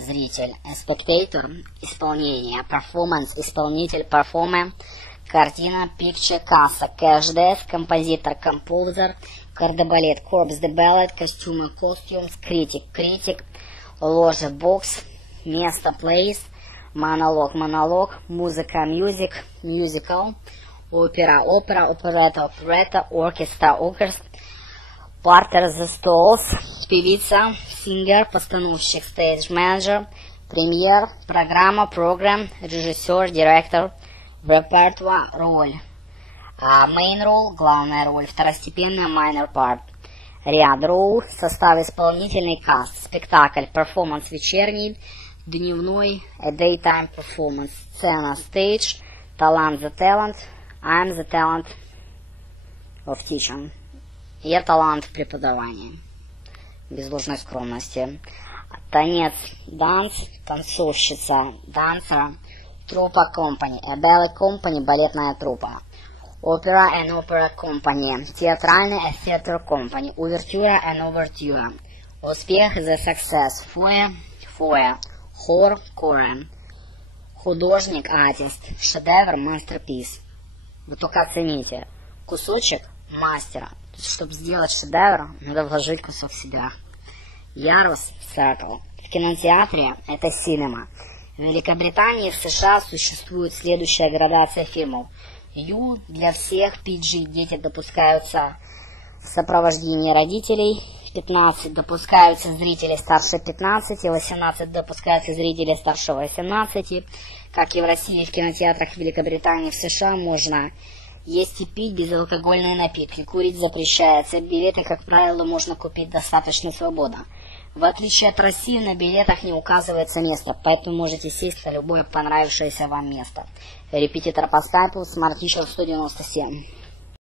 зритель. Spectator – исполнение. Performance – исполнитель, performer. Картина, picture, касса, cash desk, композитор, composer, кардебалет, corpse, the ballad, костюмы, costumes, критик, критик, ложа, box, место, place, монолог, монолог, музыка, music, musical, опера, опера, оперетта, оперетта, оркестра, оркестр, партер, the stalls, певица, singer, постановщик, stage manager, премьер, программа, program, режиссер, директор, repertoire, роль. Main role, главная роль, второстепенная, minor part. Ряд, role, состав исполнительный, cast, спектакль, performance вечерний, дневной, a daytime performance, сцена, stage, талант, the talent, I'm the talent of teaching. Я талант в преподавании, без ложной скромности. Танец, dance, танцовщица, dancer, труппа, company, a ballet company, балетная труппа. Opera and opera company, театральный, a theater company, увертюра and overture. Успех, the success, foyer, foyer, хор, choir. Художник, artist, шедевр, masterpiece. Вы только оцените. Кусочек мастера. Чтобы сделать шедевр, надо вложить кусок себя. Ярус, circle. В кинотеатре это cinema. В Великобритании и в США существует следующая градация фильмов. U для всех, PG дети допускаются в сопровождении родителей, 15 допускаются зрители старше 15, 18 допускаются зрители старше 18. Как и в России, в кинотеатрах Великобритании, в США можно есть и пить безалкогольные напитки, курить запрещается, билеты, как правило, можно купить достаточно свободно. В отличие от России, на билетах не указывается место, поэтому можете сесть на любое понравившееся вам место. Репетитор по скайпу, Smart Teacher 197.